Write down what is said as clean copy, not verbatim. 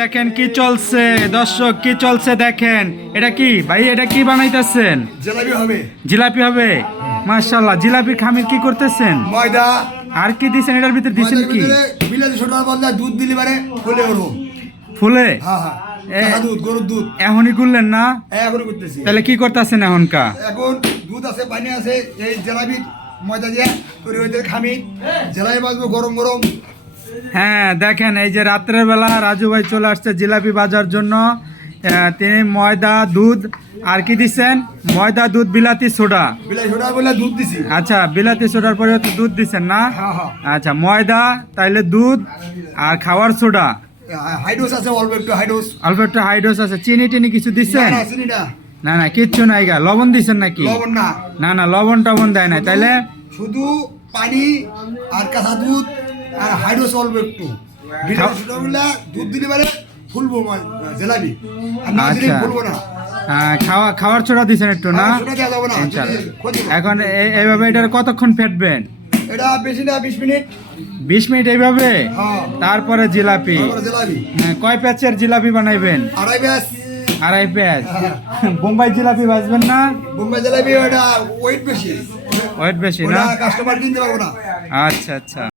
দেখেন কি চলছে দর্শক, কি চলছে দেখেন। এটা কি ভাই, এটা কি বানাইতেছেন? জিলাপি হবে। জিলাপি হবে, মাশাআল্লাহ। জিলাপির খামির কি করতেছেন? ময়দা আর কি দিছেন এটার ভিতরে? দিছেন কি? বিলাতি সোডা বললা দুধ দিলি পারে ফুলে ওরকম ফুলে। হ্যাঁ হ্যাঁ দুধ গরুর দুধ এখনই গুললেন না? এখনই করতেছি। তাহলে কি করতেছেন এখনকা? এখন দুধ আছে, পানি আছে, এই জিলাপি ময়দা দিয়ে তৈরি হইতে খামি জিলাপি বাজবো গরম গরম। হ্যাঁ দেখেন, এই যে রাত্রের বেলা রাজু ভাই চলে আসছে জিলাপি বাজার জন্য। তিনি ময়দা দুধ আর কি দিচ্ছেন? ময়দা দুধ বিলাতি সোডা। বিলাতি সোডা বলে দুধ দিছি। আচ্ছা, বিলাতি সোডার পরে তো দুধ দিচ্ছেন না? হ্যাঁ হ্যাঁ। আচ্ছা, ময়দা তাইলে দুধ আর খাওয়ার সোডা। হাইড্রোস আছে অল্প একটু হাইড্রোস। অল্প একটু হাইড্রোস আছে। চিনি টিনি কিছু দিচ্ছেন? না চিনি না। না না কিচ্ছু নাই গা। লবণ দিচ্ছেন নাকি? লবণ না। না না লবণ টবণ দেয় না। তাইলে শুধু পানি আর কাঁচা দুধ আর হাইড্রোস অল্প একটু। বিলাতি সোডা বলে দুধ দিলি পারে ফুলবো জিলাপি। আর না দিলে আচ্ছা। ফুলবো না। খাওয়ার সোডা দিচ্ছেন একটু না? সোডা দেওয়া যাবে না। ইনশাআল্লাহ। এখন এইভাবে এটার কতক্ষণ ফেটবেন? এটা বেশি না 20 মিনিট। 20 মিনিট এইভাবে? হ্যাঁ। তারপরে জিলাপি। তারপরে জিলাপি। কয় প্যাচের জিলাপি বানাইবেন? আড়াই প্যাচ। আড়াই প্যাচ। বোম্বাই জিলাপি বাজবেন না? বোম্বাই জিলাপি ওটা ওয়েট বেশি। ওয়েট বেশি না? কাস্টমার কিনতে পারবো না। আচ্ছা আচ্ছা।